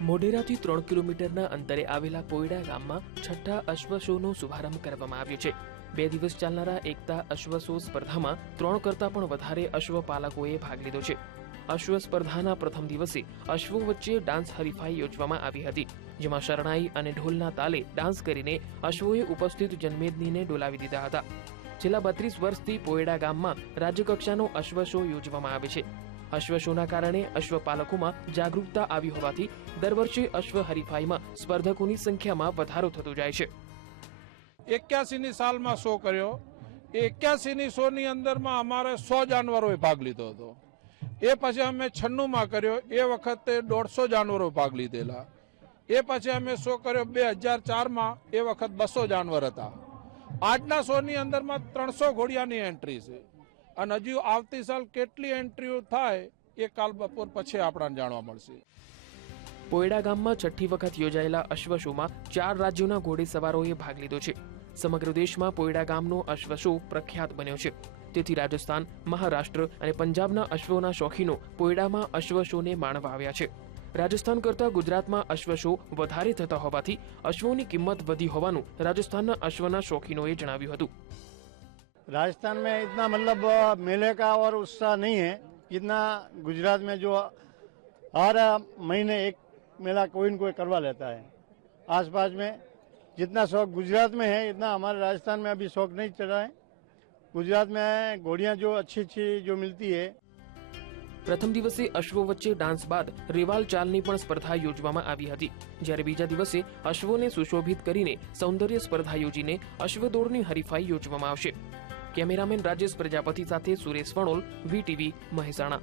મોઢેરાથી ત્રણ કિલોમીટરના અંતરે આવેલા કોયડા ગામમાં છઠ્ઠા અશ્વ શોનો શુભારંભ કરવામાં આવ્યો છે. બે દિવસ ચાલનારા એકતા અશ્વ શો સ્પર્ધામાં ત્રણ કરતાં પણ વધારે અશ્વપાલકોએ ભાગ લીધો છે. અશ્વ સ્પર્ધાના પ્રથમ દિવસે અશ્વો વચ્ચે ડાન્સ હરીફાઈ યોજવામાં આવી હતી, જેમાં શરણાઈ અને ઢોલના તાલે ડાન્સ કરીને અશ્વોએ ઉપસ્થિત જનમેદનીને ડોલાવી દીધા હતા. છેલ્લા બત્રીસ વર્ષથી પોયડા ગામમાં રાજ્યકક્ષાનો અશ્વ શો યોજવામાં આવે છે. અશ્વ શોના કારણે અશ્વપાલકોમાં જાગૃતતા આવી હોવાથી દર વર્ષે અશ્વ હરીફાઈમાં સ્પર્ધકોની સંખ્યામાં વધારો થતો જાય છે. એક્યાસીની સાલમાં શો કર્યો. એક્યાસીની શોની અંદરમાં અમારે સો જાનવરોએ ભાગ લીધો હતો. એ પછી અમે છન્નુંમાં કર્યો. એ વખતે દોઢસો જાનવરો ભાગ લીધેલા. એ પછી અમે શો કર્યો બે હજાર ચારમાં. એ વખત બસો જાનવર હતા. આજના શોની અંદરમાં ત્રણસો ઘોડિયાની એન્ટ્રી છે. અને હજી આવતી સાલ કેટલી એન્ટ્રીઓ થાય એ કાલ બપોર પછી આપણને જાણવા મળશે. પોયડા ગામમાં છઠ્ઠી વખત યોજાયેલા અશ્વ શોમાં ચાર રાજ્યોના ઘોડેસવારોએ ભાગ લીધો છે. સમગ્ર દેશમાં પોયડા ગામનો અશ્વ શો પ્રખ્યાત બન્યો છે. તેથી રાજસ્થાન, મહારાષ્ટ્ર અને પંજાબના અશ્વોના શોખીનો પોયડામાં અશ્વ શોને માણવા આવ્યા છે. રાજસ્થાન કરતાં ગુજરાતમાં અશ્વ શો વધારે થતા હોવાથી અશ્વોની કિંમત વધી હોવાનું રાજસ્થાનના અશ્વના શોખીનોએ જણાવ્યું હતું. राजस्थान में इतना मतलब अ, मेले का और उत्साह नहीं है जितना गुजरात में जो हर अ, महीने एक मेला कोई न कोई करवा लेता है आसपास में जितना शौक गुजरात में है इतना हमारे राजस्थान में अभी शौक नहीं चला है गुजरात में घोड़ियाँ जो अच्छी अच्छी जो मिलती है પ્રથમ દિવસે અશ્વો વચ્ચે ડાન્સ બાદ રેવાલ ચાલની પણ સ્પર્ધા યોજવામાં આવી હતી જ્યારે બીજા દિવસે અશ્વોને સુશોભિત કરીને સૌંદર્ય સ્પર્ધા યોજીને અશ્વદોડની હરીફાઈ યોજવામાં આવશે कॅमेरामॅन राजेश प्रजापतीचा ते सुरेश फणोल व्ही टीव्ही म्हैसाणा.